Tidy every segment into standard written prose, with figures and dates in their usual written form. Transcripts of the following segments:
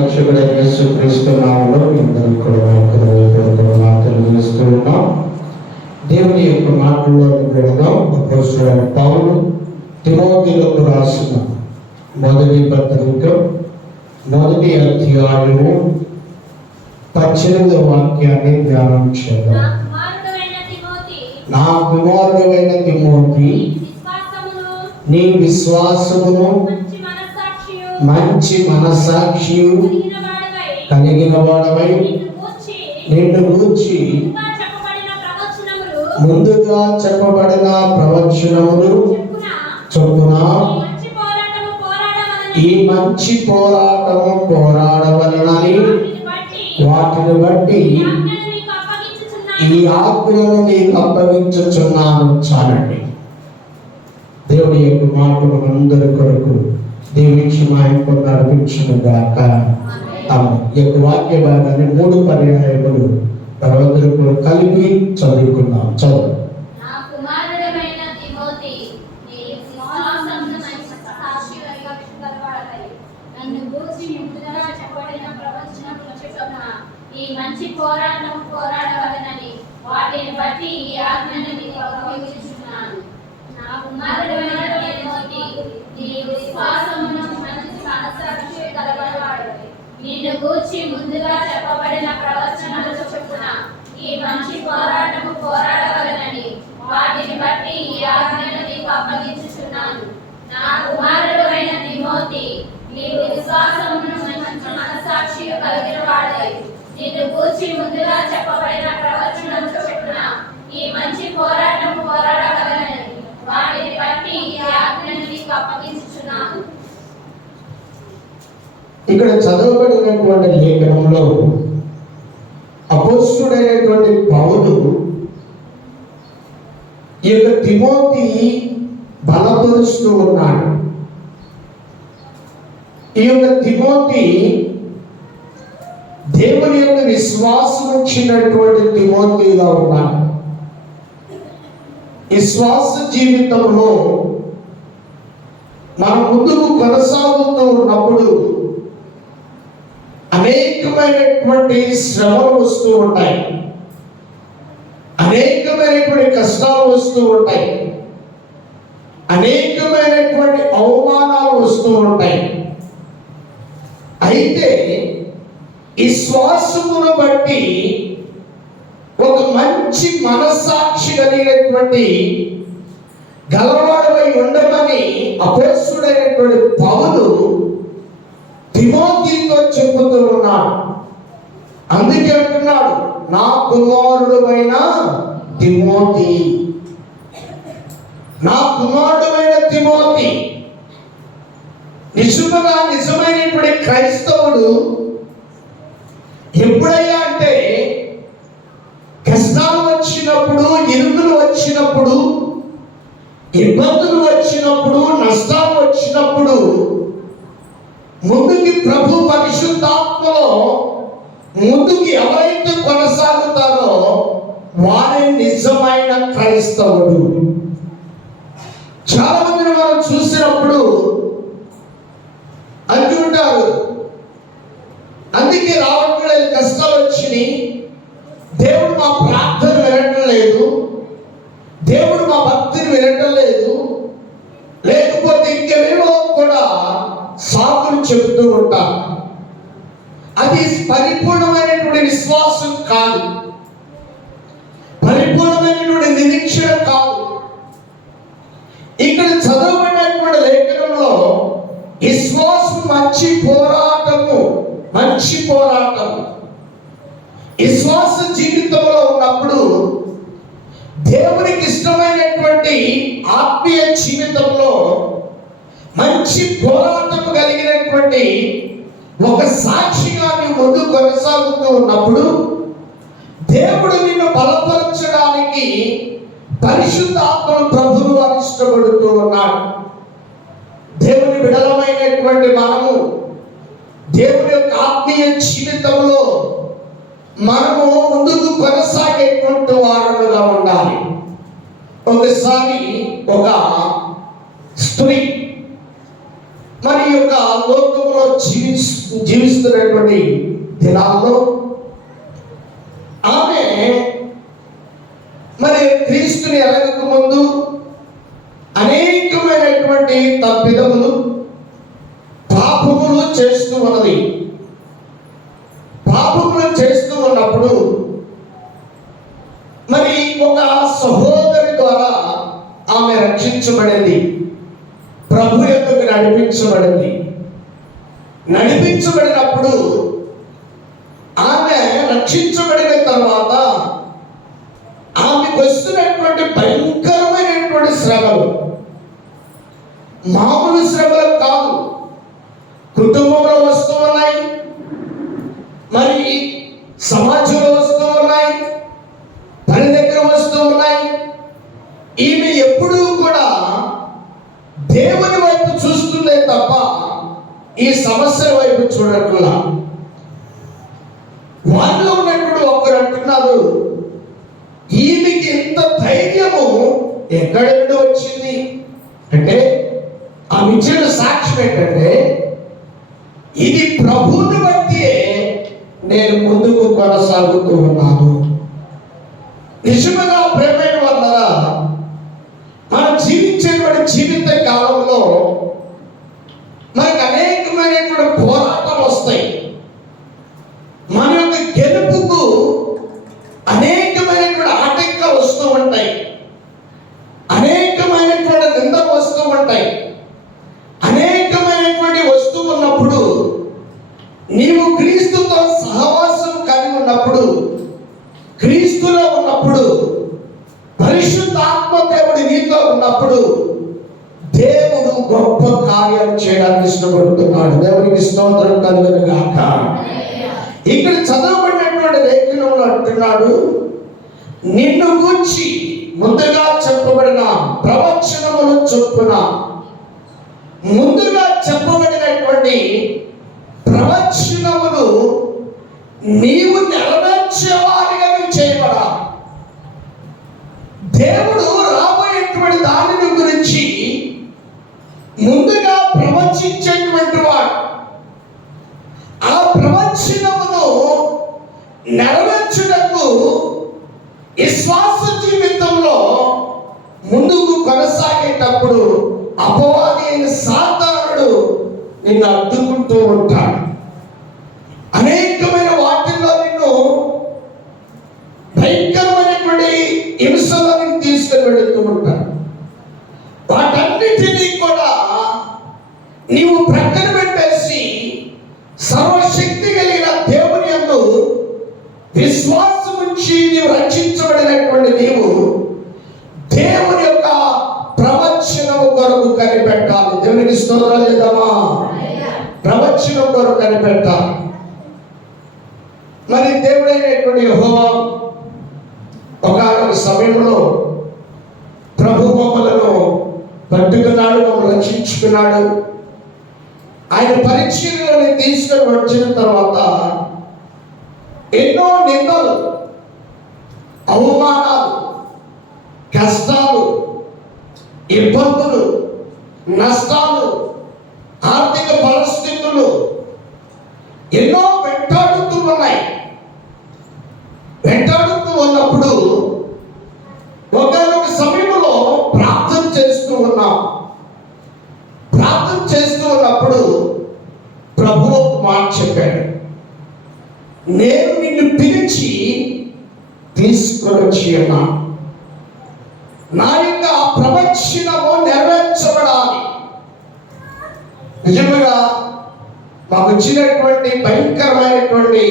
రక్షకుడైన యేసుక్రీస్తు నామములో మీ అందరికీ కూడా తెలియజేస్తూ ఉన్నాం. దేవుని యొక్క మాటల్లో వినడం అపోస్తలుడైన పౌలు తిమోతిలకు రాసిన మొదటి పత్రిక 1వ అధ్యాయము 18వ వాక్యాన్ని ధ్యానం చేద్దాం. నా కుమారుడైన తిమోతి, నీ విశ్వాసమును మంచి మనస్సాక్షియు కలిగిన వాడవై నిన్ను గూర్చి ముందుగా చెప్పబడిన ప్రవచనములు చొప్పున ఈ మంచి పోరాటము పోరాడవలనని వాటిని బట్టి ఈ ఆజ్ఞను నీకు అప్పగించుచున్నాను. చాలండి. దేవుని యొక్క మాటలు అందరి కొరకు దీవించి మా యొక్క నడిపించును గాక. ఈ యొక్క వాక్య భాగాన్ని 3 పర్యాయములు భగవంతుడు కలిపి చదువుకున్నాం. చదువు. ఈ మంచి పోరాటం పోరాడవలెనని వాటిని బట్టి ఈ ఆజ్ఞను నీకు అప్పగించుచున్నాను. నా కుమారుడైన తిమోతి, నీ విశ్వాసమును మంచి మనస్సాక్షి కలగలవాడవై నిన్ను గూర్చి ముందుగా చెప్పబడిన ప్రవచనాల చొప్పున ఈ మంచి పోరాటము పోరాడవలెనని వాటిని బట్టి ఈ ఆజ్ఞను నీకు అప్పగించుచున్నాను. నా కుమారుడైన తిమోతి, నీ విశ్వాసమును మంచి మనస్సాక్షి కలిగినవాడవై నిన్ను గూర్చి ముందుగా చెప్పబడిన ప్రవచనం చొప్పున ఈ మంచి పోరాటం పోరాడవలెనని వాటిని బట్టి ఈ ఆజ్ఞను నీకు అప్పగించుచున్నాను. ఇక్కడ చదవబడినటువంటి లేఖనంలో అపోస్తలుడైనటువంటి పౌలు ఈ యొక్క తిమోతి బలపరుస్తూ ఉన్నాడు. ఈ యొక్క తిమోతి దేవుని యొక్క విశ్వాసం వచ్చినటువంటి తిమోతిగా ఉన్నాడు. విశ్వాస జీవితంలో మనం ముందుకు కొనసాగుతూ ఉన్నప్పుడు అనేకమైనటువంటి శ్రమలు వస్తూ ఉంటాయి, అనేకమైనటువంటి కష్టాలు వస్తూ ఉంటాయి, అనేకమైనటువంటి అవమానాలు వస్తూ ఉంటాయి. అయితే విశ్వాసమును బట్టి ఒక మంచి మనస్సాక్షి కలిగినటువంటి గలవాడవై ఉండమని అపోస్తలుడైనటువంటి పౌలు తిమోతితో చెబుతూ ఉన్నాడు. అందుకే అంటున్నాడు, నా కుమారుడైన తిమోతి, నా కుమారుడైన తిమోతి. నిజమైనటువంటి క్రైస్తవుడు ఎప్పుడయ్యా అంటే కష్టాలు వచ్చినప్పుడు, ఇరుకులు వచ్చినప్పుడు, ఇబ్బందులు వచ్చినప్పుడు, నష్టాలు వచ్చినప్పుడు ముందుకి ప్రభు పరిశుద్ధాత్మలో ముందుకు ఎవరైతే కొనసాగుతారో వారే నిజమైన క్రైస్తవుడు. చాలా మందిని మనం చూసినప్పుడు అంటుంటారు, అందుకే రావట్లేదు, కష్టాలు వచ్చినాయి, దేవుడు మా ప్రార్థన వినటం లేదు, దేవుడు మా భక్తిని వినటం లేదు, లేకపోతే ఇంకేమేమో కూడా సాకులు చెబుతూ ఉంటారు. అది పరిపూర్ణమైనటువంటి విశ్వాసం కాదు, పరిపూర్ణమైనటువంటి నిరీక్షణ కాదు. ఇక్కడ చదవబడినటువంటి లేఖనంలో విశ్వాసం మంచి పోరాటము, మంచి పోరాటము. విశ్వాస జీవితంలో ఉన్నప్పుడు దేవునికి ఇష్టమైనటువంటి ఆత్మీయ జీవితంలో మంచి పోరాటం కలిగినటువంటి ఒక సాక్షిగా నీవు ముందు కొనసాగుతూ ఉన్నప్పుడు దేవుడు నిన్ను బలపరచడానికి పరిశుద్ధాత్మను ప్రభువు ఇష్టపడుతూ ఉన్నాడు. దేవుని బిడలమైనటువంటి మనము దేవుని యొక్క ఆత్మీయ జీవితంలో మనము ముందుకు కొనసాగేటువంటి వారుగా ఉండాలి. ఒకసారి ఒక స్త్రీ మరి యొక్క లోకములో లోకంలో జీవిస్తున్నటువంటి దినాల్లో ఆమె మరి క్రీస్తుని ఎరగక ముందు అనేకమైనటువంటి తప్పిదములు పాపములు చేస్తూ ఉన్నది. పాపములు చేస్తూ ఉన్నప్పుడు మరి ఒక సహోదరి ద్వారా ఆమె రక్షించబడింది, ప్రభు యొక్కకు నడిపించబడింది. నడిపించబడినప్పుడు ఆమె రక్షించబడిన తర్వాత ఆమెకు వస్తున్నటువంటి భయంకరమైనటువంటి శ్రమలు మామూలు శ్రమలు కాదు. కుటుంబంలో వస్తూ ఉన్నాయి, మరి సమాజంలో వస్తూ ఉన్నాయి, పని దగ్గర వస్తూ ఉన్నాయి. ఈమె ఎప్పుడూ కూడా దేవుని వైపు చూస్తుందే తప్ప ఈ సమస్యల వైపు చూడట్లా. వాళ్ళు ఉన్నప్పుడు ఒకరు అంటున్నారు, ఈమెకి ఇంత ధైర్యము ఎక్కడి నుండి వచ్చింది అంటే ఆమె ఇచ్చిన సాక్ష్యం ఏంటంటే, ఇది ప్రభువుని బట్టి నేను ముందుకు కొనసాగుతూ ఉన్నాను. నిజముగా ప్రేమైన వాళ్ళరా, మనం జీవించేటువంటి జీవిత కాలంలో మనకు అనేకమైనటువంటి పోరాటాలు వస్తాయి. మన యొక్క గెలుపుకు అనేకమైనటువంటి ఆటంకాలు వస్తూ ఉంటాయి, అనేకమైనటువంటి నిందలు వస్తూ ఉంటాయి. అనేకమైనటువంటి వస్తువు ఉన్నప్పుడు నీవు క్రీస్తుతో సహవాసం కలిగి ఉన్నప్పుడు, క్రీస్తులో ఉన్నప్పుడు, పరిశుద్ధాత్మ దేవుడు నీతో ఉన్నప్పుడు దేవుడు గొప్ప కార్యాలు చేయడానికి ఇష్టపడుతున్నాడు. దేవునికి స్తోత్రం కలుగును గాక. ఇక్కడ చదవబడినటువంటి లేఖనంలో అంటున్నాడు, నిన్ను గురించి ముందుగా చెప్పబడిన ప్రవచనములు చొప్పున, ముందుగా చెప్పబడినటువంటి ప్రవచనములు నీవు నెరవేర్చేవారిగా చేయబడా. దేవుడు రాబోయేటువంటి దానిని గురించి ముందుగా ప్రవచించేటువంటి వాడు. ఆ ప్రవచనమును నెరవేర్చుటకు విశ్వాస జీవితంలో ముందుకు కొనసాగేటప్పుడు అపవాది అయిన సాతానుడు నిన్ను అడ్డుకుంటూ ఉంటాడు. అనేకమైన వాటిల్లో నిన్ను భయంకరమైనటువంటి హింసలను తీసుకుని వెళుతూ ఉంటాడు. వాటన్నిటినీ కూడా నీవు ప్రక్కన పెట్టేసి సర్వశక్తి కలిగిన దేవుని యందు విశ్వాసం ఉంచి నీవు రక్షించబడినటువంటి నీవు దేవుని యొక్క ప్రవచనము కొరకు కనిపెట్టాలి. దేవునికి స్తోత్రాలు చేద్దామా? ప్రవచనం కొరకు కనిపెట్టాలి. మరి దేవుడైనటువంటి యెహోవా ఒక సమయంలో ప్రభు మమ్మలను పట్టుకున్నాడు, మమ్మల్ని రక్షించుకున్నాడు. ఆయన పరిచర్యలోని తీసుకొని వచ్చిన తర్వాత ఎన్నో నిందలు, అవమానాలు, కష్టాలు, ఇబ్బందులు, నష్టాలు, ఆర్థిక పరిస్థితులు ఎన్నో వెంటాడుతూ ఉన్నాయి. వెంటాడుతూ ఉన్నప్పుడు ఒకనొక సమయంలో ప్రార్థన చేస్తూ ఉన్నాం. ప్రార్థన చేస్తూ ఉన్నప్పుడు ప్రభువు ఒక మాట చెప్పాడు, నేను నిన్ను పిలిచి తీసుకొని వచ్చి ఉన్నాను. నా యొక్క ప్రవచనము నెరవేర్చబడాలి. నిజంగా మాకు వచ్చినటువంటి భయంకరమైనటువంటి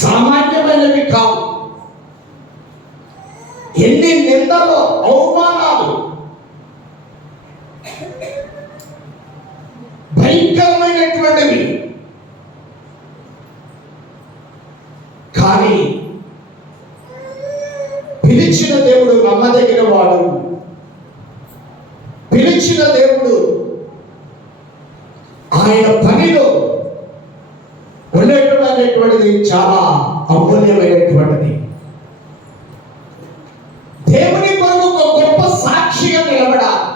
సామాన్యమైనవి కావు. ఎన్ని నిందలు, అవమానాలు, భయంకరమైనటువంటివి. కానీ పిలిచిన దేవుడు నమ్మదగిన వాడు. పిలిచిన దేవుడు ఆయన పనిలో ఉండేటువంటిది చాలా అమూల్యమైనటువంటిది. దేవుని కొరకు ఒక గొప్ప సాక్షిగా నిలబడాలి.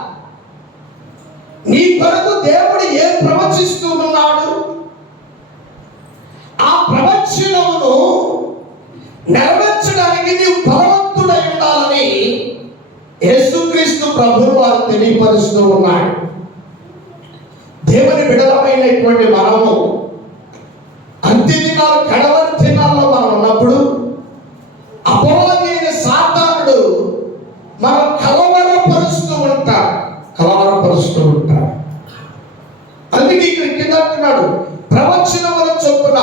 నీ కొరకు దేవుడు ఏం ప్రవచిస్తూ ఉన్నాడు, ఆ ప్రవచనమును నెరవేర్చడానికి నీవు బలవంతుడై ఉండాలని యేసుక్రీస్తు ప్రభువు వారు తెలియపరుస్తూ ఉన్నాడు. దేవుని బిడలమైనటువంటి మనము అంత్య దినాలు, కడవరి దినాల్లో మనం ఉన్నప్పుడు అపవాది అయిన సాతానుడు మనం కలవరపరుస్తూ ఉంటాడు. అందుకే ఇక్కడ కింద అంటున్నాడు, ప్రవచనముల చొప్పున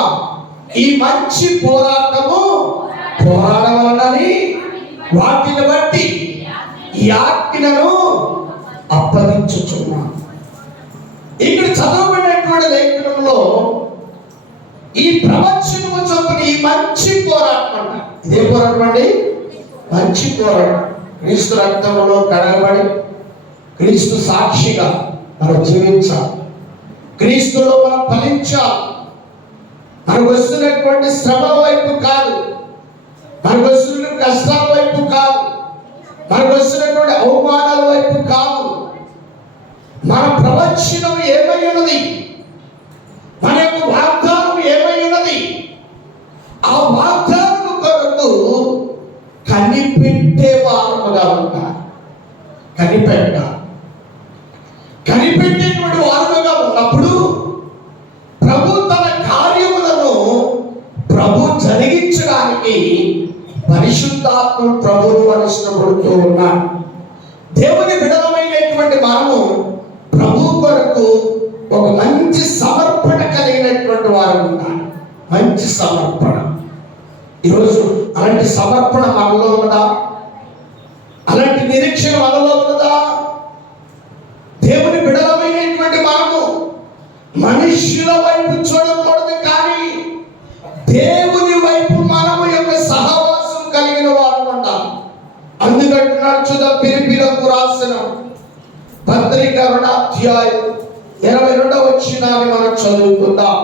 ఈ మంచి పోరాటము పోరాడవలనని వాటిని బట్టి ఈ ఆజ్ఞను అప్పగించుచున్నాను. ఇక్కడ చదవబడినటువంటి లేఖనంలో ఈ ప్రవచనము చొప్పున ఈ మంచి పోరాటం అంట. ఇదే పోరాటం అండి, మంచి పోరాటం. క్రీస్తు రక్తంలో కడగబడి క్రీస్తు సాక్షిగా మనం జీవించాలి, క్రీస్తులో మనం ఫలించాలి. మనకు వస్తున్నటువంటి శ్రమల వైపు కాదు, మనకు వస్తున్న కష్టాల వైపు కాదు, మనకు వస్తున్నటువంటి అవమానాల వైపు కాదు. మన ప్రవచనం ఏమై ఉన్నది, మన యొక్క వాగ్దానం ఏమై ఉన్నది, ఆ వాగ్దానం కొరకు కనిపెట్టే వారముగా ఉంటారు. కనిపెట్టేటువంటి వారముగా ఉన్నప్పుడు ప్రభు తన కార్యములను జరిగించడానికి పరిశుద్ధాత్మ ప్రభువు వరిష్టపడుతూ ఉన్నాడు. దేవుని బిడలమైనటువంటి మనము ప్రభు కొరకు ఒక మంచి సమర్పణ కలిగినటువంటి వారు ఉన్నారు. మంచి సమర్పణ. ఈరోజు అలాంటి సమర్పణ మనలో ఉన్నదా? అలాంటి నిరీక్షణ మనలో ఉన్నదా? దేవుని బిడలమైనటువంటి మనము మనుష్యుల వైపు చూడకూడదు, కానీ దేవుని వైపు మనము యొక్క సహవాసం కలిగిన వారు ఉండాలి. అందుకంటున్నాడు చూద్దాం, ఫిలిప్పీయులకు రాసిన పత్రిక 2వ అధ్యాయం 22వ వచనాన్ని మనం చదువుకుందాం.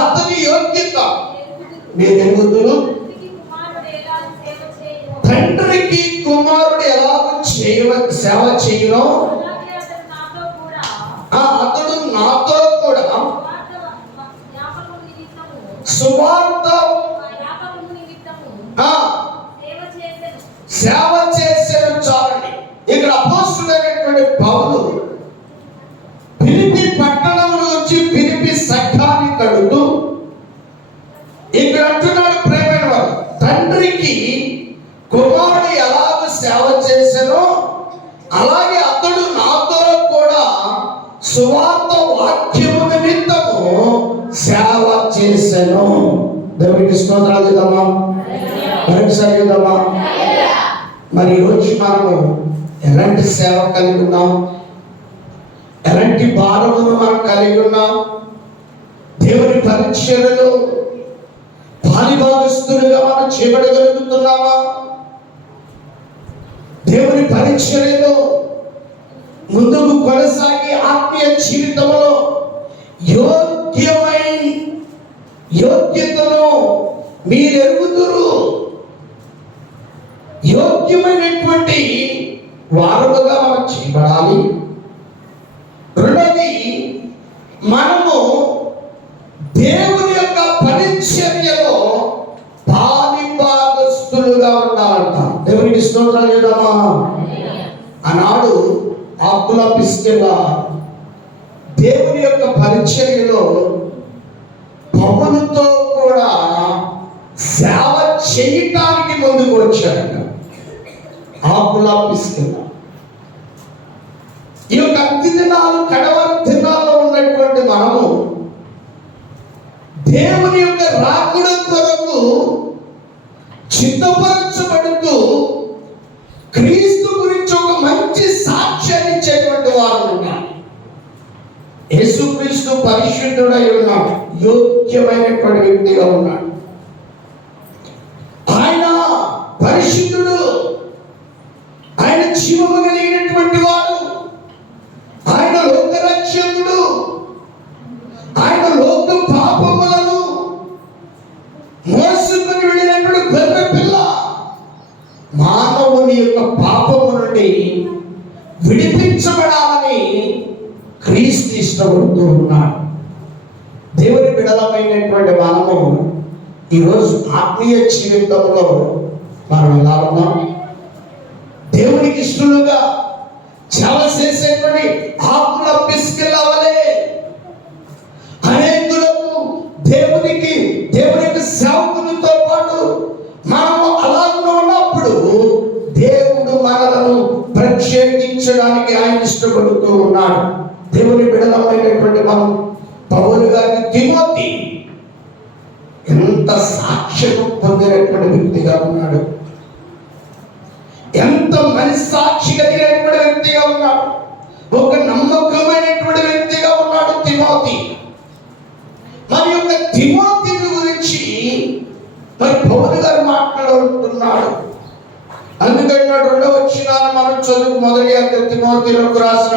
అతని యోగ్యత మీరు ఎరుగుదురు, తండ్రికి కుమారుడు ఎలా సేవ చేయనో అతడు నాతో కూడా సువార్త సేవ చేసేది చాలండి. ఇక్కడ అపోస్తుడైనటువంటి పౌలు ఫిలిప్పీ పట్టణంలో వచ్చి ఫిలిప్పీ సంఘాన్ని కడుతూ ఇక్కడ అంటున్నాడు, ప్రేమైన వారు, తండ్రికి కుమారుడు ఎలాగ సేవ చేశానో అలాగే అతడు నాతో కూడా సువార్త వాక్యము నిమిత్తము సేవ చేశాను. దేవునికి స్తోత్రాలు చేద్దామా, మరొకసారి చేద్దామా. మరి ఈరోజు మనము ఎలాంటి సేవ కలిగి ఉన్నాం, ఎలాంటి భారమును మనం కలిగి ఉన్నాం? దేవుని పరిచర్యలో పాలిభాగస్తులుగా మనం చేయబడగలుగుతున్నామా? దేవుని పరిచర్యలో ముందుకు కొనసాగి ఆత్మీయ జీవితంలో యోగ్యతను మీరు ఎరుగుదురు. యోగ్యమైనటువంటి వారముగా మనం చేయబడాలి. రెండోది, మనము దేవుని యొక్క పరిచర్యలో పాలిభాగస్తులుగా ఉండాలంట. దేవునికి స్తోత్రాలు చేద్దామా. ఆనాడు ఆకుల పిస్కెలా దేవుని యొక్క పరిచర్యలో పౌలుతో కూడా సేవ చేయటానికి ముందుకు వచ్చాడట. ఆకుల పిస్కెలా ఈ యొక్క అంత్య దినాలు, కడవరి దినాల్లో ఉన్నటువంటి మనము దేవుని యొక్క రాకుడ కొరకు సిద్ధపరచబడుతూ క్రీస్తు గురించి ఒక మంచి సాక్ష్యాన్ని ఇచ్చేటువంటి వారు ఉన్నారు. యేసుక్రీస్తు పరిశుద్ధుడై ఉన్నాడు, యోగ్యమైనటువంటి వ్యక్తిగా ఉన్నాడు. ఆయన పరిశుద్ధుడు, ఆయన జీవము కలిగినటువంటి వాడు, ఆయన లోకరక్షకుడు, ఆయన లోక పాపములను మోసుకొని వెళ్ళినటువంటి గొర్రె పిల్ల, మానవ మానవుని యొక్క పాపము నుండి విడిపించబడాలని క్రీస్తు ఇష్టపడుతూ ఉన్నాడు. దేవుని బిడలమైనటువంటి మనము ఈరోజు ఆత్మీయ జీవితంలో మనం ఎలా ఉన్నాం? దేవునికి ఇష్టలుగా సేవ చేసేటువంటి ఆత్మల పిసికిలవలే అనేకులకు దేవునికి సేవకులతో పాటు మనము అలాగే ఉన్నప్పుడు దేవుడు మనలను ప్రత్యేకించడానికి ఆయన ఇష్టపడుతూ ఉన్నాడు. దేవుని బిడలమైనటువంటి మనం పౌలు గారి తిమోతి ఎంత సాక్ష్యం పొందినటువంటి వ్యక్తిగా ఉన్నాడు, ఎంత మనస్సాక్షి కలిగినటువంటి వ్యక్తిగా ఉన్నాడు, ఒక నమ్మకమైనటువంటి వ్యక్తిగా ఉన్నాడు తిమోతి. మరి యొక్క తిమోతిని గురించి మరి పౌలు గారు మాట్లాడుతున్నాడు. అందుకని 2వ వచనాన్ని మనం చదువు. మొదటి తిమోతిలకు రాసిన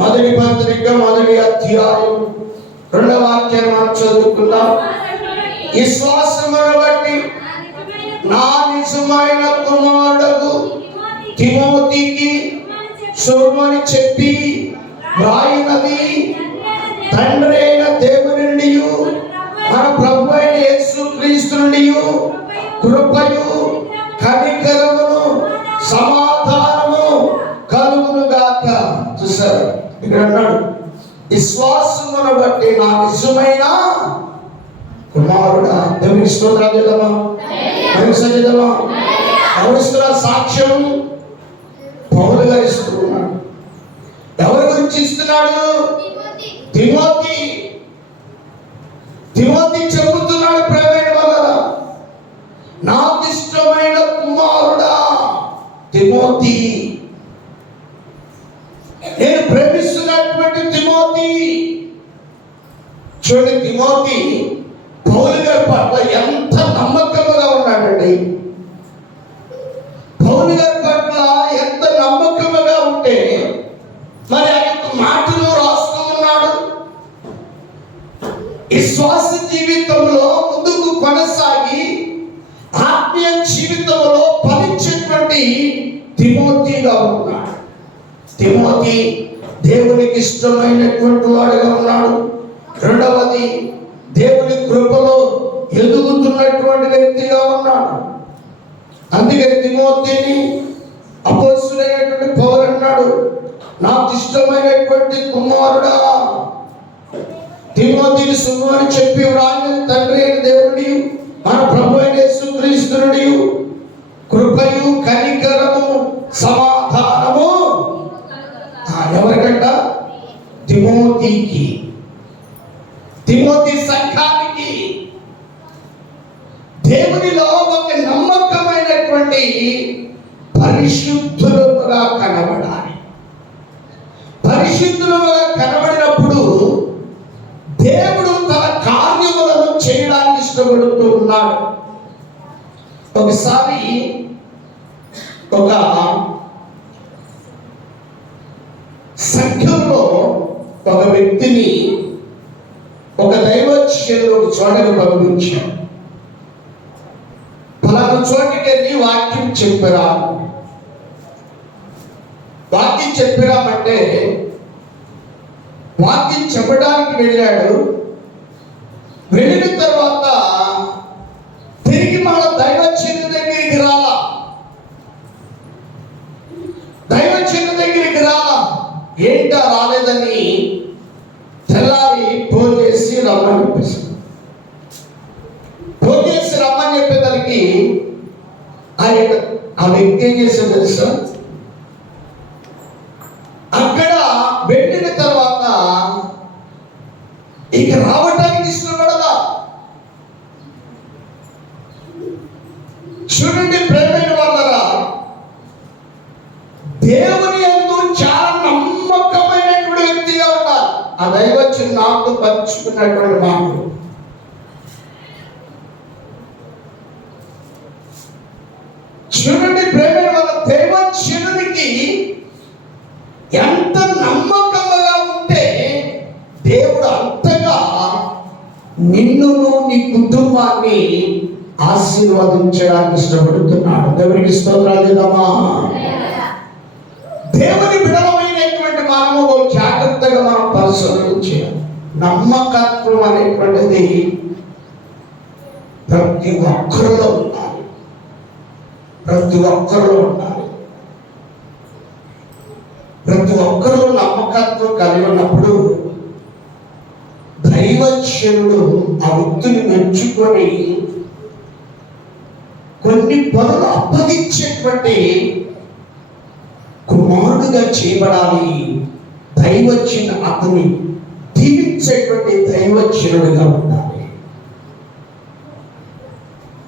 మొదటి పత్రిక 1వ అధ్యాయం 2వ వాక్యాన్ని మనం చదువుకుందాం. విశ్వాసమును బట్టి నా నిజమైన కుమారుడు తిమోతికి శుభమని చెప్పి వ్రాయినది తండ్రి అయిన దేవుని నుండి మన ప్రభు అయిన యేసుక్రీస్తు నుండి కృపయు కనికరమును సమాధానము కలుగును గాక. చూసారు ఇక్కడ అన్నాడు, విశ్వాసమును బట్టి నా నిజమైన కుమారుడా. దేవునికి స్తోత్రాలు చేద్దామా? చేద్దామా? ఎవరిస్తున్న సాక్ష్యం పౌలు గారు ఇస్తూ ఉన్నాడు. ఎవరి గురించి ఇస్తున్నాడు? తిమోతి. తిమోతి చెబుతున్నాడు, ప్రేమైన వల్ల నాకు ఇష్టమైన కుమారుడా తిమోతి, నేను ప్రేమిస్తున్నటువంటి తిమోతి. చూడండి, తిమోతి పౌలు గారి పట్ల ఎంత నమ్మకంగా ఉన్నాడండి. పౌలు గారి పట్ల ఎంత నమ్మకంగా ఉంటే మరి ఆ యొక్క మాటలు రాస్తూ ఉన్నాడు. విశ్వాస జీవితంలో ముందుకు కొనసాగి ఆత్మీయ జీవితంలో ఫలించేటువంటి తిమోతిగా ఉన్నాడు. తిమోతి దేవునికి ఇష్టమైనటువంటి వాడుగా ఉన్నాడు. రెండవది, దేవుని కృపలో ఎదుగుతున్నటువంటి వ్యక్తిగా ఉన్నాడు. అందుకే తిమోతిని అపోస్తలుడైనటువంటి పౌలు అన్నాడు, నాకు ఇష్టమైనటువంటి కుమారుడా. తిమోతిని శుభమని చెప్పి వ్రాయిన తండ్రి అయిన దేవుడి మన ప్రభు అయిన యేసుక్రీస్తు నుండి కృపయు కనికరము సమాధానము ఎవరికంట? తిమోతికి, తిమోతి సంఘానికి. దేవునిలో ఒక నమ్మకమైనటువంటి పరిశుద్ధులుగా కనబడాలి. పరిశుద్ధులుగా కనబడినప్పుడు దేవుడు తన కార్యములను చేయడానికి ఇష్టపడుతూ ఉన్నాడు. ఒకసారి ఒక సంఘంలో ఒక వ్యక్తిని ఒక దైవజనుడు ఒక చోటకి పంపించాడు. ఫలానా చోటికి వెళ్ళి వాక్యం చెప్పిరా. వాక్యం చెప్పిరామంటే వాక్యం చెప్పడానికి వెళ్ళాడు. వెళ్ళిన తర్వాత తిరిగి మన దైవజనుడి దగ్గరికి రాలా. దైవజనుడి దగ్గరికి రాలా. ఏంటా రాలేదని తెల్లారి ఫోన్ చేసి రమ్మని చెప్పేసి, ఫోన్ చేసి రమ్మని చెప్పేదానికి ఆ వ్యక్తి ఏం చేశాడు తెలుసా? అక్కడ వెళ్ళిన తర్వాత ఇక రావటానికి ఇష్టపడదా. చూడండి ప్రేమైన వాళ్ళరా, దేవుని యందు చాలా నమ్మకమైనటువంటి వ్యక్తిగా ఉన్నారు. ఆ దైవజనుడు నాతో పంచుకున్నటువంటి మాటలు. చూడండి ప్రేమైన వాళ్ళ, దైవజనుడికి ఎంత నమ్మకంగా ఉంటే దేవుడు అంతగా నిన్నును నీ కుటుంబాన్ని ఆశీర్వదించడానికి ఇష్టపడుతున్నాడు. దేవునికి స్తోత్రాలు చేద్దామా? దేవుని బిడలమైనటువంటి మనము జాగ్రత్తగా మనం పరిశోధన చేయాలి. నమ్మకత్వం అనేటువంటిది ప్రతి ఒక్కరిలో ఉండాలి. ప్రతి ఒక్కరిలో ఉండాలి. ప్రతి ఒక్కరిలో నమ్మకత్వం కలిగి ఉన్నప్పుడు దైవజనుడు ఆ వ్యక్తిని మెచ్చుకొని కొన్ని పనులు అప్పగించేటువంటి కుమారుడుగా చేయబడాలి. దైవజన అతని దీవించేటువంటి దైవజనుడిగా ఉండాలి.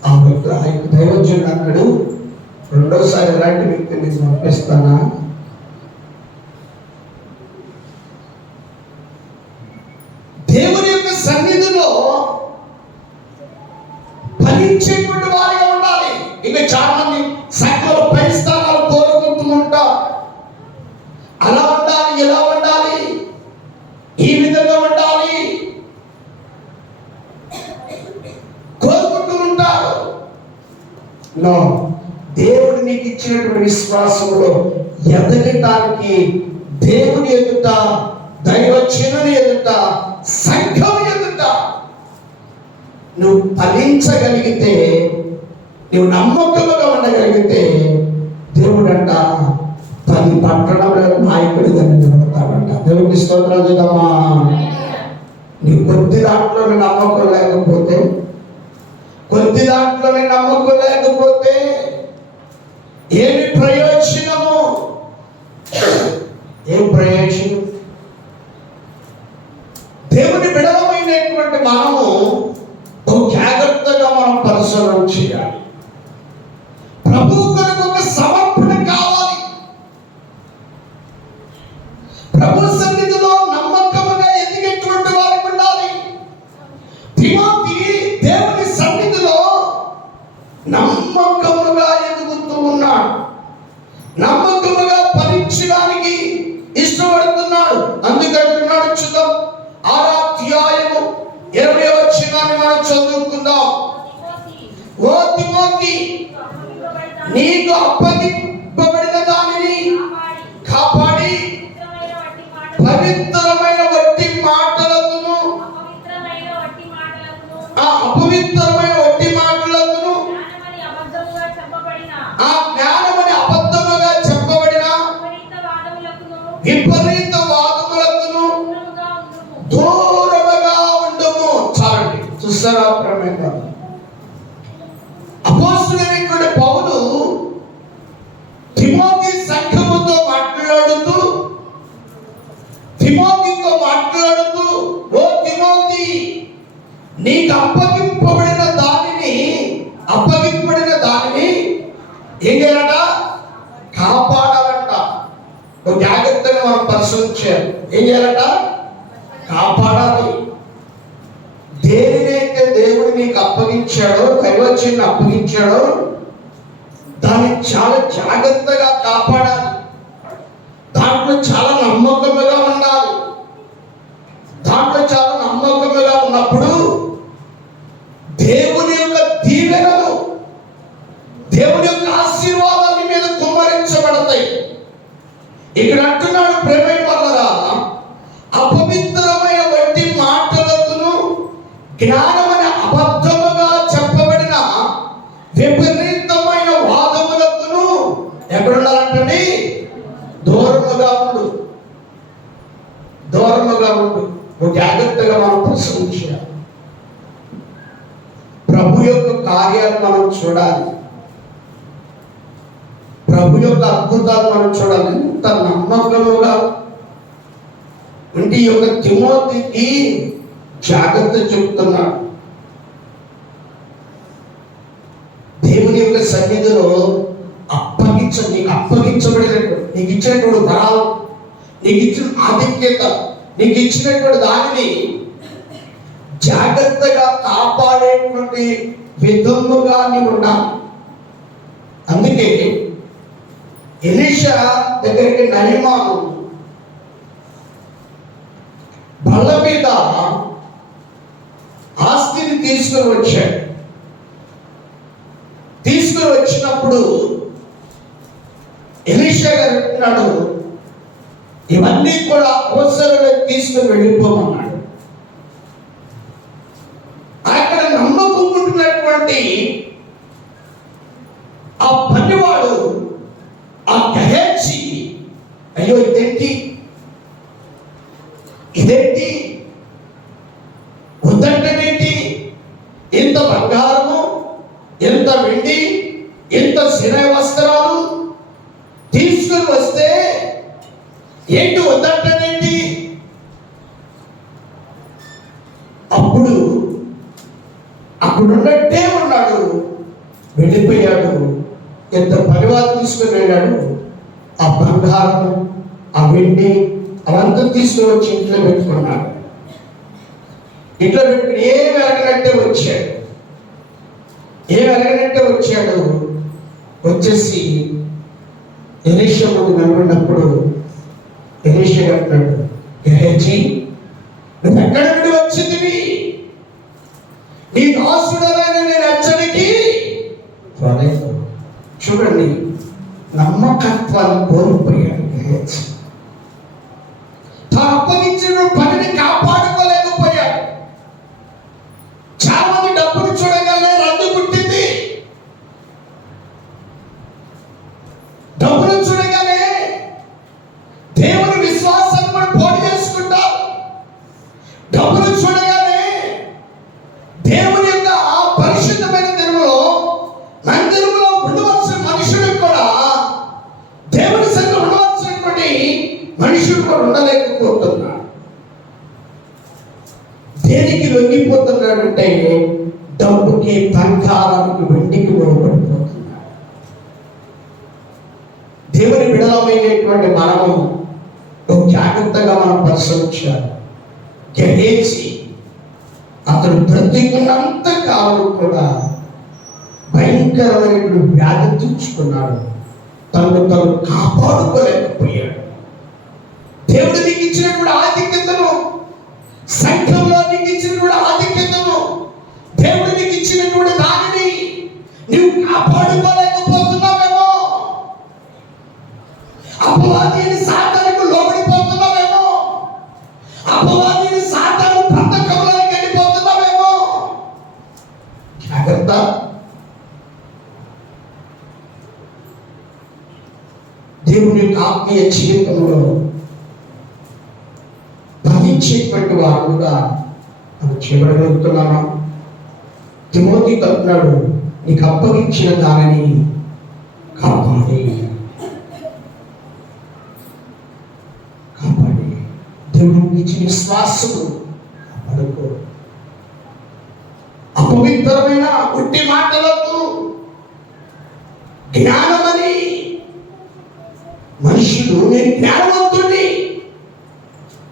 ఆ దైవజనుడు అన్నాడు, రెండోసారి ఎలాంటి వ్యక్తిని పంపిస్తానా? దేవుని యొక్క సన్నిధిలో ఫలించేటువంటి వారిగా ఉండాలి. ఇంకా చాలా మంది సంఘంలో పై స్థానాలు కోరుకుంటూ ఉంటారు. అలా ఉండాలి, ఎలా ఉండాలి, ఈ విధంగా ఉండాలి కోరుకుంటూ ఉంటారు. నో, దేవుడు నీకు ఇచ్చినటువంటి విశ్వాసంలో ఎదగటానికి దేవుని ఎదుట, దైవజనుని ఎదుట, సంఘం ఎదుట నువ్వు ఫలించగలిగితే, నువ్వు నమ్మకముగా ఉండగలిగితే దేవుడంట 10 పట్టణంలో నాయకుడిగా నిలబడతాడంట. దేవుడికి స్తోత్రాలు చేద్దామా? నీ కొద్ది దాంట్లోనే నమ్మకం లేకపోతే, కొద్ది దాంట్లోనే నమ్మకం లేకపోతే ఏమి ప్రయోజనము? ఏం ప్రయోజనం? దేవుని బిడలమైనటువంటి మనము జాగ్రత్తగా మనం పరిశోధన చేయాలి. ప్రభు కొరకు ఒక సమర్పణ కావాలి. ప్రభు సన్నిధిలో నమ్మకముగా ఎదిగేటువంటి వారికి ఉండాలి. తిమోతి దేవుని సన్నిధిలో నమ్మకముగా ఎదుగుతూ ఉన్నాడు. నమ్మకముగా ఫలించడానికి ఇష్టపడుతున్నాడు. అందుకంటున్నాడు, చూద్దాం 6వ అధ్యాయము 20వ వచనాన్ని మనం చదువుకుందాం. ఓ తిమోతి, నీకు అప్పగింపబడిన దానిని కాపాడి పవిత్రమైన వట్టి మాటలకును, ఆ అపవిత్రమైన వట్టి మాటలకును, ఆ జ్ఞానమని అబద్ధముగా చెప్పబడిన విపరీత వాదములకును దూరముగా ఉండుము. చాలండి, చూస్తారా? ప్రమేయం అపోస్తలుడైనటువంటి పౌలు తిమోతి సంఘముతో మాట్లాడుతూ, తిమోతితో మాట్లాడుతూ, ఓ తిమోతి, నీకు అప్పగింపబడిన దానిని ఏం చేయాలట? కాపాడాలంట. జాగ్రత్తగా మనం పరిశోధించాలి. ఏం చేయాలట? కాపాడాలి. దేనినైతే దేవుడు నీకు అప్పగించాడో, దైవజనుని అప్పగించాడో, దాన్ని చాలా జాగ్రత్తగా కాపాడాలి. దాంట్లో చాలా నమ్మకముగా ఉండాలి. దాంట్లో చాలా నమ్మకముగా ఉన్నప్పుడు దేవుని యొక్క దీవెనలు, దేవుని యొక్క ఆశీర్వాదాల మీద కుమ్మరించబడతాయి. ఇక్కడ అంటున్నాడు, ప్రేమైన వాళ్ళరా, అపవిత్రమైన వట్టి మాటలకును, జ్ఞానమని అబద్ధముగా చెప్పబడిన విపరీతమైన వాదములకును ఎక్కడున్నారంటే దూరముగా ఉండు. దూరముగా ఉండు. జాగ్రత్తగా మనం పరిశీలించాలి. ప్రభు యొక్క కార్యాలు మనం చూడాలి. ప్రభు యొక్క అద్భుతాలు మనం చూడాలి. ఎంత నమ్మకముగా అంటే ఈ యొక్క తిమోతికి జాగ్రత్త చెప్తున్నాడు. దేవుని యొక్క సన్నిధిలో నీకు అప్పగించబడినట్టు, నీకు ఇచ్చినటువంటి వరాలు, నీకు ఇచ్చిన ఆధిక్యత, నీకు ఇచ్చినటువంటి దానిని జాగ్రత్తగా కాపాడేటువంటి విధముగా నీవు ఉండాలి. అందుకే ఎలీషా దగ్గరికి నయమాను బల్ల మీద ఆస్తిని తీసుకుని వచ్చాడు. వచ్చినప్పుడు ఎలీషా గారు అంటున్నాడు, ఇవన్నీ కూడా అవసరంగా తీసుకుని వెళ్ళిపోమన్నాడు. అక్కడ నమ్మకుంటున్నటువంటి ఆ పనివాడు, ఆ గెహజీ, అయ్యో ఇదేంటి వద్దంటేనేంటి, ఇంత బంగారము, ఎంత వెండి, ఎంత శిరాయ వస్త్రాలు తీసుకుని వస్తే ఏంటి వద్దంటేనేంటి? అప్పుడు అక్కడున్నట్టే ఉన్నాడు, వెళ్ళిపోయాడు. ఎంత పరివారం తీసుకుని వెళ్ళాడు, ఆ బంగారం, ఆ వెండి అవంతా తీసుకుని వచ్చి ఇంట్లో పెట్టుకున్నాడు. ఇంట్లో పెట్టుకుని ఏం వెలగనట్టే వచ్చాడు. వచ్చేసి ఎలీషా ముందు నిలబడినప్పుడు ఎలీషా అంటున్నాడు, గెహజీ, నువ్వు ఎక్కడ నుండి వచ్చింది? నీ దాసుడనైన నేను హెచ్చరికి రాలేదు. చూడండి, నమ్మకత్వాన్ని కోల్పోయాడు గెహజీ. తాను అప్పగించిన పనిని కాపాడుకోలేకపోయాడు. చాలా మంది డబ్బును చూడగానే రద్దు పుట్టింది, డబ్బును చూడగానే దేవుని విశ్వాసాన్ని మనం పోటీ చేసుకుంటాం. డబ్బును చూడగానే దేవుని యొక్క పరిశుద్ధమైన మందిరంలో ఉండవలసిన మనుషులకు కూడా, దేవుని సంఘం ఉండవలసినటువంటి మనుషులు కూడా ఉండలేకపోతున్నాడు. దేనికి లొంగిపోతున్నాడంటే డబ్బుకి, బంగారానికి, వెండికి లోబడిపోతున్నాడు. దేవుని బిడలమైనటువంటి మనము జాగ్రత్తగా మనం పరిశీలించాలి. గెహజీ అతడు బ్రతికున్నంత కాలం కూడా భయంకరమైనటువంటి వ్యాధి తీర్చుకున్నాడు. తను కాపాడుకోలేకపోయాడు. దేవుడు నీకు ఇచ్చినటువంటి ఆధిక్యతను, సంఘంలో నీకు ఇచ్చినటువంటి ఆధిక్యతను, దేవుడు నీకు ఇచ్చినటువంటి దానిని నువ్వు కాపాడుకోలేకపోతున్నావేమో. అపవాదిని సాతానుకు లోబడిపోతున్నావేమో. అపవాదిని సాతాను బంధకంలోకి వెళ్ళిపోతున్నావేమో. జాగ్రత్త. దేవుని యొక్క ఆత్మీయ జీవితంలో భరించేటువంటి వారుగా మనం చేయబడగలుగుతున్నామా? తిమోతి అంటున్నాడు, నీకు అప్పగించిన దానిని కాపాడి దేవుడికి ఇచ్చిన విశ్వాసము కాపాడుకో. అపవిత్రమైన ఉట్టి మాటలకు జ్ఞానమని మనుషులు, నేను జ్ఞానవంతుడిని,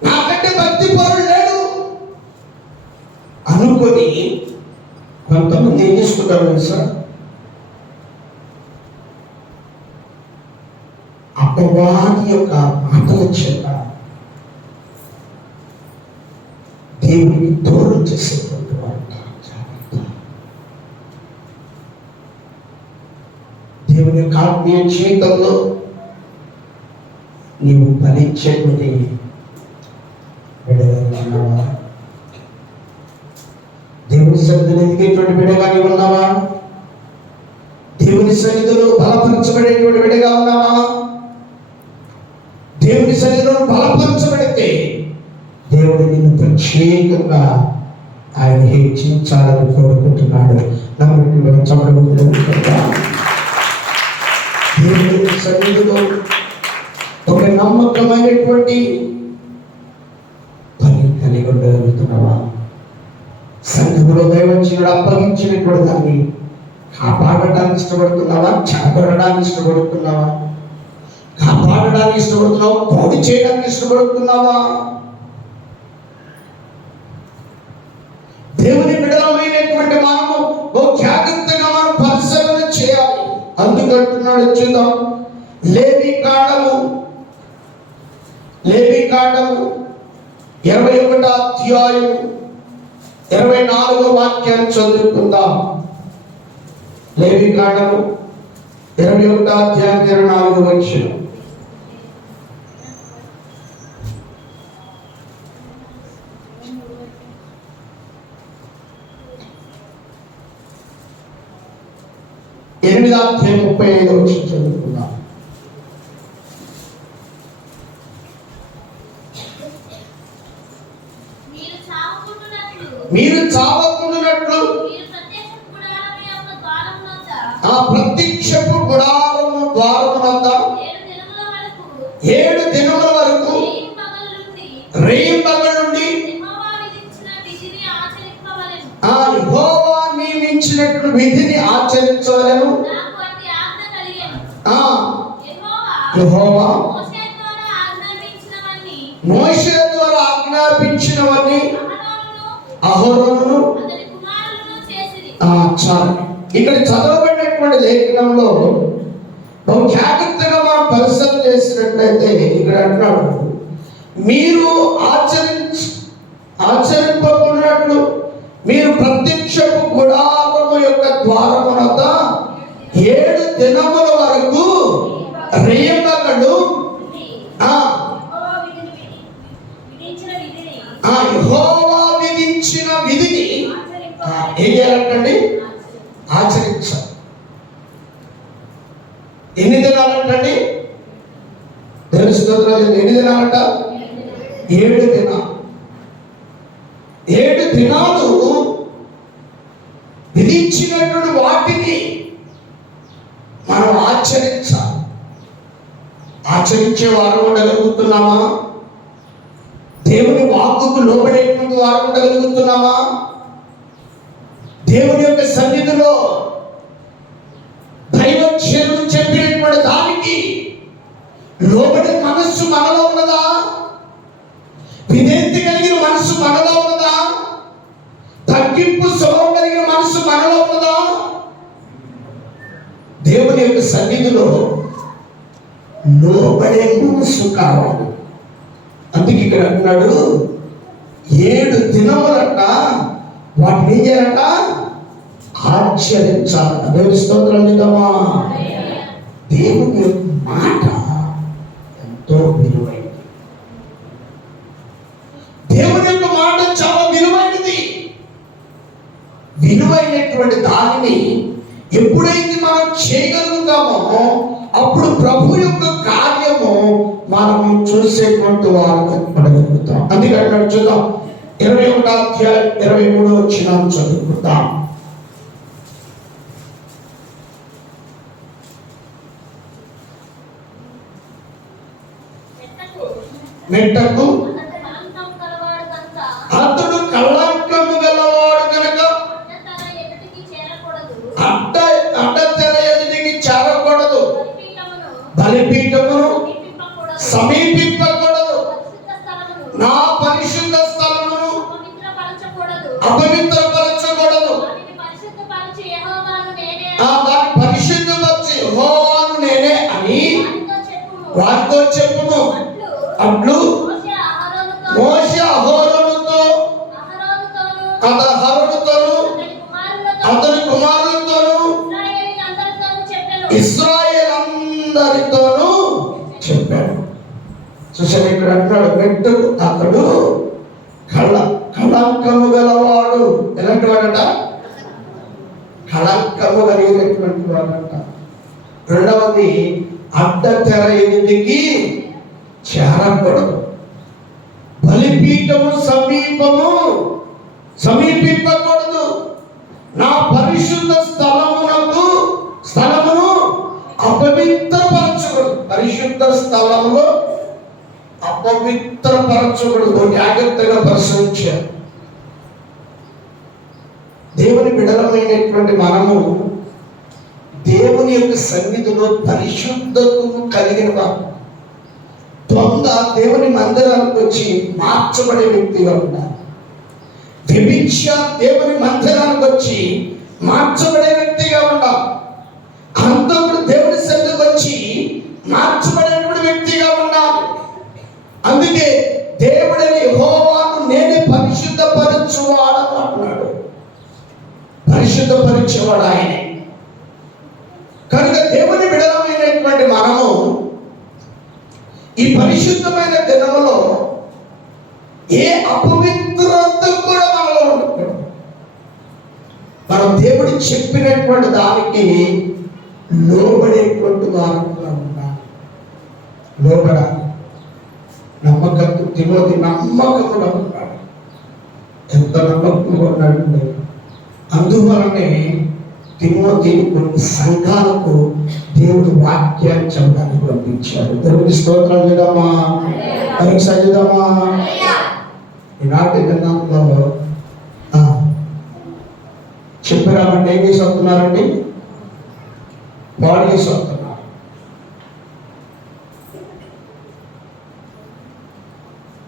నాకంటే భక్తి పరుడు లేడు అనుకొని కొంతమంది ఏం చేసుకుంటారు సార్? అపవాది యొక్క మాటల చేత దేవుడికి దూరం చేసేటువంటి వారు. దేవుని యొక్క ఆత్మీయ జీవితంలో నీవు ఫలించేటువంటి బిడ్డగా ఉన్నావా? దేవుని సన్నిధిలో ఎదిగేటువంటి బిడ్డగా నీవు ఉన్నావా? దేవుని సన్నిధిలో బలపరచబడేటువంటి బిడ్డగా ఉన్నావా? దేవుని సన్నిధిలో బలపరచబడితే దేవుడు నిన్ను ప్రత్యేకంగా ఆయన హెచ్చించాలని కోరుకుంటున్నాడు. నమ్మకం దేవుని సన్నిధిలో ఒక నమ్మకమైనటువంటి పని కలిగి ఉండగలుగుతున్నావా? సంఘంలో దైవజనుడు అప్పగించినటువంటి దాన్ని కాపాడటానికి ఇష్టపడుతున్నావా? చెడగొట్టడానికి ఇష్టపడుతున్నావా? కాపాడడానికి ఇష్టపడుతున్నావా? పాడు చేయడానికి ఇష్టపడుతున్నావా? దేవుని బిడ్డలమైనటువంటి మనము జాగ్రత్తగా మనం పరిశీలన చేయాలి. అందుకంటున్నాడు, చూద్దాం. లేవి కాండము 21వ అధ్యాయం 24వ వాక్యాన్ని చదువుకుందాం. లేవి కాండము 21వ అధ్యాయం 24వ వచనం. ఎనిమిదవ అధ్యాయం 35వ వచనం చదువుకుందాం. మీరు చావకుండునట్లు ఆ ప్రత్యక్షపు గుడారము ద్వారమునంద 7 దినముల వరకు రేయింబగలు నుండి యెహోవా నియమించినట్లు విధిని ఆచరించవలెను. యెహోవా మోషే ద్వారా ఆజ్ఞాపించినవన్నీ అహరోనును చాలు. ఇక్కడ చదవబడినటువంటి లేఖనంలో బహు జాగ్రత్తగా మనం పరిశీలన చేసినట్లయితే ఇక్కడ అంటున్నాడు, మీరు ఆచరింపకున్నట్లు మీరు ప్రత్యక్షపు గుడారము యొక్క ద్వారమునొద్ద 7 దినముల వరకు రేయింబగలు యెహోవా విధించిన విధిని ఏం చేయాలంటండి? ఆచరించాలి. ఎన్ని దినాలంటండి? దేవుని స్తోత్రాలు. ఎన్ని దినాలంట? 7 దినాలు. 7 దినాలు విధించినటువంటి వాటిని మనం ఆచరించాలి. ఆచరించే వారు ఉండగలుగుతున్నామా? దేవుని వాక్కుకు లోబడేటువంటి వారు ఉండగలుగుతున్నామా? దేవుని యొక్క సన్నిధిలో దైవజనుడు చెప్పినటువంటి దానికి లోబడే మనస్సు మనలో ఉన్నదా? విధేయత కలిగిన మనస్సు మనలో ఉన్నదా? తగ్గింపు స్వభావం కలిగిన మనస్సు మనలో ఉన్నదా? దేవుని యొక్క సన్నిధిలో లోబడే మనస్సు కావాలి. అందుకే ఇక్కడ అంటున్నాడు 7 దినములంట వాటిని ఏం చేయాలంట? ఆచరించాలంట. దేవుని స్తోత్రం చేద్దామా? దేవుని యొక్క మాట ఎంతో విలువైనది. దేవుని యొక్క మాట చాలా విలువైనది. విలువైనటువంటి దానిని ఎప్పుడైతే మనం చేయగలుగుతామో అప్పుడు ప్రభు యొక్క కార్యము మనం చూసేటువంటి వారు పడగలుగుతాం. అందుకంటే చూద్దాం 21వ అధ్యాయం 23వ వచనం చదువుకుందాం. మెట్టకు అతడు కళంకము గలవాడు కనుక అడ్డతెర ఎదుటికి చేరకూడదు, బలిపీఠమును సమీపింపకూడదు, నా పరిశుద్ధ స్థలమును అపవిత్రపరచకూడదు, దాన్ని పరిశుద్ధపరిచి యెహోవాను నేనే అని వారితో చెప్పును. అట్లు మోషే అహరోనుతో అతని కుమారులతోను ఇశ్రాయేలందరితోనూ చెప్పాడు. చూసారు ఇక్కడ అంటాడు మెట్టుకు అతడు కళంకము గలవాడు. ఎలాంటి వాడట? కళంకము కలిగినటువంటి వాడట. రెండవది అడ్డతెర ఎదుటికి చేరకూడదు, బలిపీఠము సమీపింపకూడదు, నా పరిశుద్ధ స్థలమును అపవిత్రపరచకూడదు. పరిశుద్ధ స్థలములో అపవిత్రపరచకూడదు. జాగ్రత్తగా పరిశీలించారు. దేవుని బిడలమైనటువంటి మనము దేవుని యొక్క సన్నిధిలో పరిశుద్ధతను కలిగిన వారు. దొంగ దేవుని మందిరానికి వచ్చి మార్చబడే వ్యక్తిగా ఉండాలి. వ్యభిక్ష దేవుని మందిరానికి వచ్చి మార్చబడే వ్యక్తిగా ఉండాలి. హంతకుడు దేవుని సన్నిధికి వచ్చి మార్చబడేటువంటి వ్యక్తిగా ఉండాలి. అందుకే దేవుడని యెహోవాను నేనే పరిశుద్ధపరచువాడని అంటున్నాడు. పరిశుద్ధపరిచేవాడు ఆయనే. కనుక దేవుని ఏ అపవిత్రత కూడా మనలో ఉండకూడదు. మనం దేవుడు చెప్పినటువంటి దానికి లోబడేటువంటి వారంగా ఉండాలి. లోబడాలి. నమ్మకం తిమోతి నమ్మకంగా ఉన్నాడు. ఎంత నమ్మకంగా ఉన్నాడండి. అందువలనే తిమోతిని కొన్ని సంఘాలకు దేవుడు వాక్యాన్ని చదవడానికి పంపించాడు. దేవుడి స్తోత్రం చేద్దామా, పరీక్ష చేద్దామా. ఈనాటి దినంలో చెప్పిరామంటే ఏం చేసి వస్తున్నారండి? పాడు చేసి వస్తున్నారు.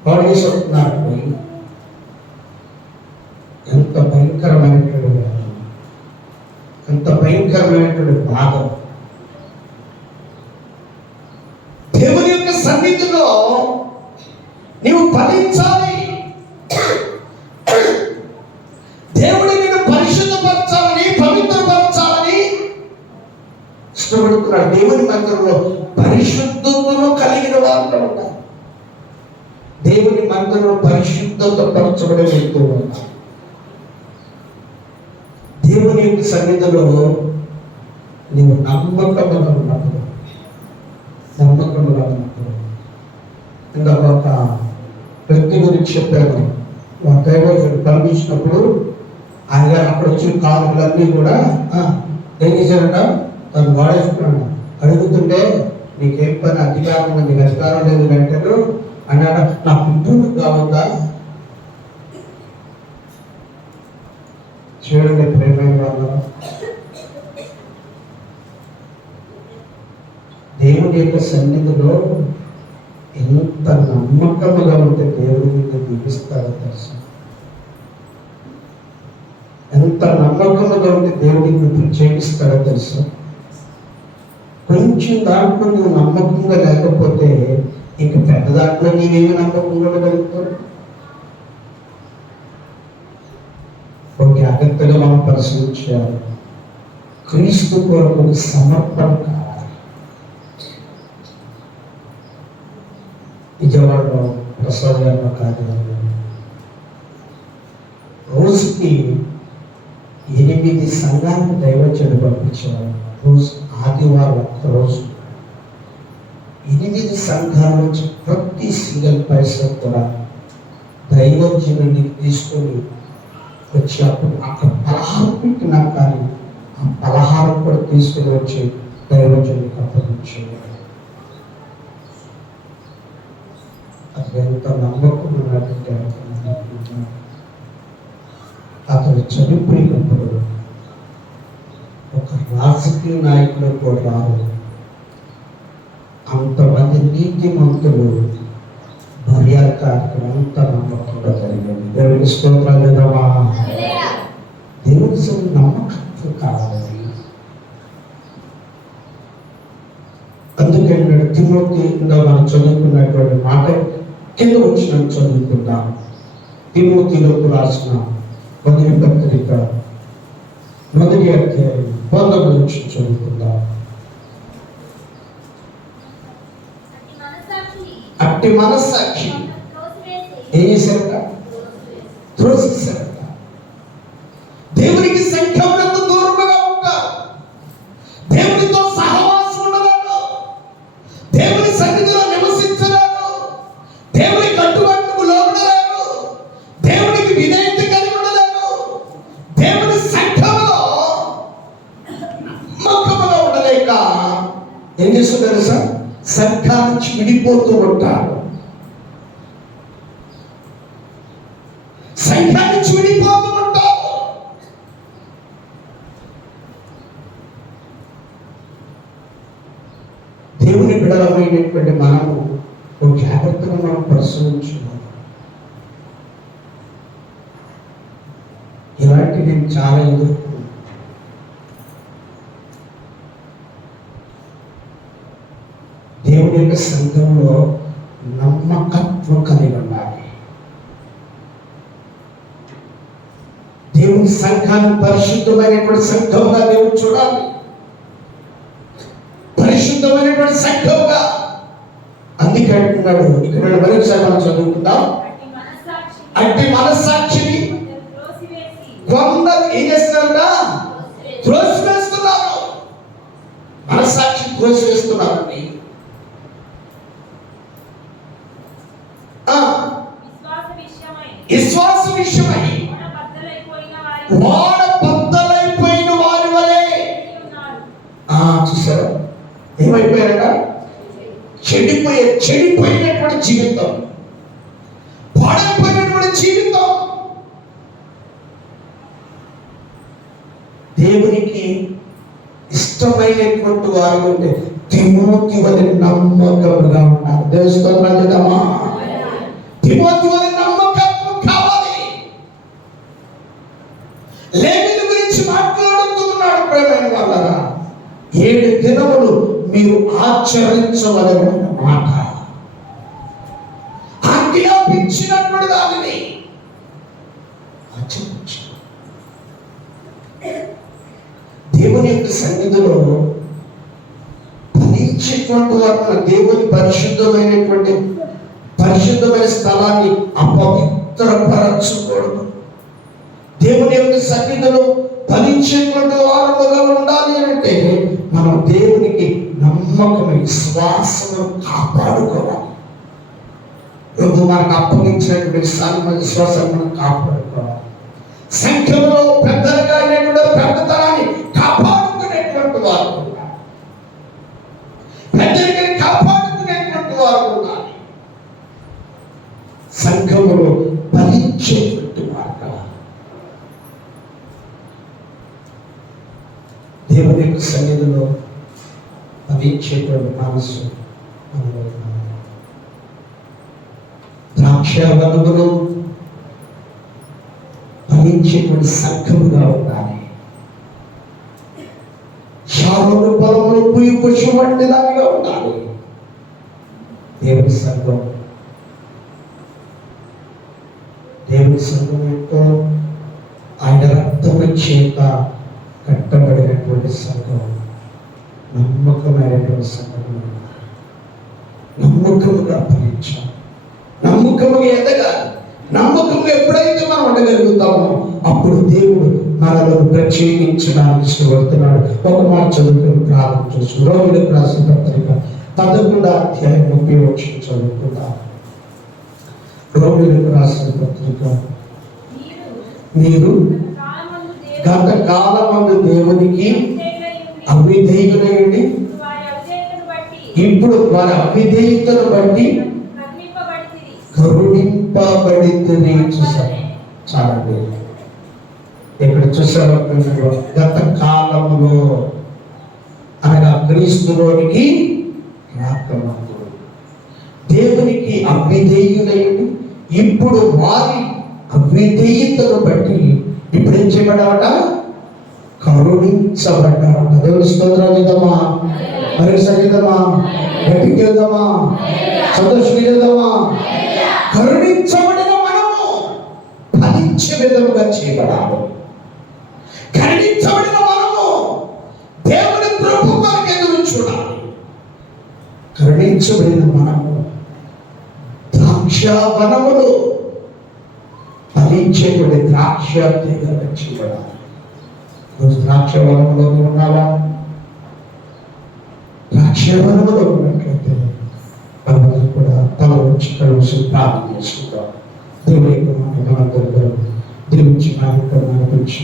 పాడు చేసి వస్తున్నారండి. ఎంత భయంకరమైనటువంటి భాగం. దేవుని యొక్క సన్నిధిలో నీవు ఫలించాలి. దేవుడు నిన్ను పరిశుద్ధపరచాలని, పవిత్రపరచాలని ఇష్టపడుతున్నాడు. దేవుని మందిరంలో పరిశుద్ధతను కలిగిన వాళ్ళు ఉంటారు. దేవుని మందిరంలో పరిశుద్ధత పరచబడే వ్యక్తులు ఉంటారు. దేవుని యొక్క సన్నిధిలో నీవు నమ్మకముగా ఉన్నప్పుడు ఇందాక ఒక వ్యక్తి గురించి చెప్పాను. మా దైవజనుడు కనిపించినప్పుడు ఆయన అక్కడ వచ్చిన కారులన్నీ కూడా ఏం చేశారట, తను వాడేసుకున్నాడు. అడుగుతుంటే నీకేం పని, అధికారం ఉంది, నీకు అధికారం లేదు అంటారు అన్నాడు. నా కుటుంబం కావద్దా? చూడండి ప్రేమైన వాళ్ళు, దేవుని యొక్క సన్నిధిలో ఎంత నమ్మకముగా ఉంటే దేవుడి మీద దీవిస్తారో తెలుసు. ఎంత నమ్మకముగా ఉంటే దేవుడికి ప్రత్యేకిస్తారో తెలుసు. కొంచెం దాంట్లో నువ్వు నమ్మకంగా లేకపోతే ఇంక పెద్ద దాంట్లో నీవేమి నమ్మకంగా ఉండగలుగుతావు? జాగ్రత్తగా మనం పరిశీలించాలి. క్రీస్తు కొరకు సమర్పణ కావాలి. విజయవాడలో ప్రసాద్ గారు కార్యాలయంలో రోజుకి 8 సంఘాలకు దైవజనుడు పంపించేవారు. రోజు ఆదివారం ఒక్కరోజు 8 సంఘాల నుంచి ప్రతి సింగిల్ పైసా కూడా దైవజనుడిని తీసుకొని వచ్చి అప్పుడు అక్కడ పలహారం పెట్టినా కానీ ఆ పలహారం కూడా తీసుకుని వచ్చి దైవజనుడికి అప్పగించేవాడు. అది ఎంత నమ్మకం ఉన్నట్టు అతను చనిపోయినప్పుడు ఒక రాజకీయ నాయకులు కూడా రారు. అంతమంది నీతిమంతులు మర్యాద కార్యక్రమం అంత నమ్మకంగా జరిగింది. దేవుడికి స్తోత్రాలు చేద్దామా. దేవుడి నమ్మకం కావాలి. అందుకే తిమోతి మనం చదువుకున్నటువంటి మాట కింద వచ్చిన చదువుకుందాం. తిమోతిలోకి రాసిన మొదటి పత్రిక 1వ అధ్యాయం 19 నుంచి చదువుకుందాం. అట్టి మనస్సాక్షి ఏం చేశారట? త్రోసేశారట. దేవునికి సంఖ్యములకు దూరంగా ఉంటారు. దేవునితో సహవాసం ఉండలేరు. దేవుని సన్నిధిలో నివసించలేరు. దేవుని కట్టుబాట్లకు లోబడలేరు. దేవునికి విధేయత కలిగి ఉండలేరు. దేవుని సంఖ్యలో నమ్మకముగా ఉండలేక ఏం చేస్తున్నారు సార్? సంఘం నుంచి విడిపోతూ ఉంటారు. సంఘం నుంచి విడిపోతూ ఉంటారు. దేవుని బిడలమైనటువంటి మనము ఒక జాగ్రత్తగా మనం పరిశీలించుకోవాలి. ఇలాంటి నేను చాలా ఎదుర్కొన్నాను. దేవుని యొక్క సంఘంలో నమ్మకత్వం కలిగి ఉండాలి. దేవుని సంఘాన్ని పరిశుద్ధమైనటువంటి సంఘంగా దేవుడు చూడాలి. పరిశుద్ధమైనటువంటి సంఘంగా అందుకే అంటున్నాడు. ఇక్కడ మరొకసారి మనం చదువుకుందాం. త్రోసివేస్తున్నారు, మనస్సాక్షి త్రోసివేస్తున్నారండి. విశ్వాస విషయమై వాడ బద్దలైపోయిన వారి వలె చూసారా ఏమైపోయారట? చెడిపోయినటువంటి జీవితం, పాడైపోయినటువంటి జీవితం. దేవునికి ఇష్టమైనటువంటి వారు ఉంటే తిమోతి వలె నమ్మకముగా ఉన్నారు. దేవుని స్తోత్రం చేద్దామా? తిమోతి వలె నమ్మకత్వం కావాలి. లేవీయుల గురించి మాట్లాడుతున్నాడు ప్రియమైన వాళ్ళారా. 7 దినములు మీరు ఆచరించవలెనన్న మాట, ఆజ్ఞాపించినటువంటి దానిని ఆచరించు. దేవుని యొక్క సన్నిధిలో ఫలించేటువంటి వారు దేవుని పరిశుద్ధమైన స్థలాన్ని అపవిత్రపరచకూడదు. దేవుని యొక్క సన్నిధిలో ఫలించేటువంటి వారుగా ఉండాలి అంటే మనం దేవునికి నమ్మకమైన విశ్వాసము కాపాడుకోవాలి. ప్రభు మనకు అప్పగించినటువంటి విశ్వాసాన్ని మనం కాపాడుకోవాలి. సంఖ్యలో పెద్దలుగా అయినటువంటి పెద్దతనాన్ని కాపాడుకునేటువంటి వారు ఉండాలి. పెద్దరికని కాపాడుకునేటువంటి వారు ఉండాలి. సంఘములో ఫలించేటువంటి వారు. దేవుని యొక్క సన్నిధిలో ఫలించేటువంటి మనస్సు ద్రాక్షవనములు ఫలించేటువంటి సంఘముగా ఉండాలి. శాలోను పొలములు పుయ్యి పుష్పం వంటి దానిగా ఉండాలి. దేవుని సంఘం ఎంతో ఆయన రక్తము చేత కట్టబడినటువంటి సంఘం, నమ్మకమైనటువంటి సంఘం. నమ్మకముగా ఫలించాలి, నమ్మకముగా ఎదగాలి. నమ్మకం ఎప్పుడైతే మనం ఉండగలుగుతామో అప్పుడు దేవుడు మనలో ప్రత్యేకించడానికి ఇష్టపడుతున్నాడు. ఒక మాట చదువుకుని ప్రారంభం చేసి రోగులకు రాసిన పత్రిక 11వ అధ్యాయం 30వ వచనం చదువుకుందాం. రోగులకు రాసిన పత్రిక, మీరు గత కాలమందు దేవునికి అవిధేయులైండి, ఇప్పుడు వారి అవిధేయతను బట్టి కరుణింపబడితేనే. చూసారు చాలా ఇక్కడ చూసారు, గత కాలంలో అనగా క్రీస్తులోనికి రాకముందు దేవునికి అవిధేయులైంది, ఇప్పుడు వారి అవిధేయతను బట్టి ఇప్పుడు ఏం చేయబడ్డావట? కరుణించబడ్డావట. దేవుని స్తోత్రం చేద్దామా, పరిసరిద్దామా, గట్టికి వెళ్దామా, సంతోషంగా వెళ్దామా. కరుణించబడిన మనము ఫలించే విధముగా చేయబడాలి. కరుణించబడిన మనము దేవుని ప్రభుత్వానికి ఎదురు చూడాలి. కరుణించబడిన మనము ద్రాక్ష వనములు ఫలించేటువంటి ద్రాక్ష తీగగా చేయబడాలి. రోజు ద్రాక్ష వనములో ఉన్నావా? ద్రాక్ష వనములో ఉన్నట్లయితే మనమందరూ కూడా తల వచ్చి కలిసి ప్రార్థన చేసుకుంటాం. దేవుని యొక్క మాట మనందరూ దీవించి కార్యక్రమాన్ని గురించి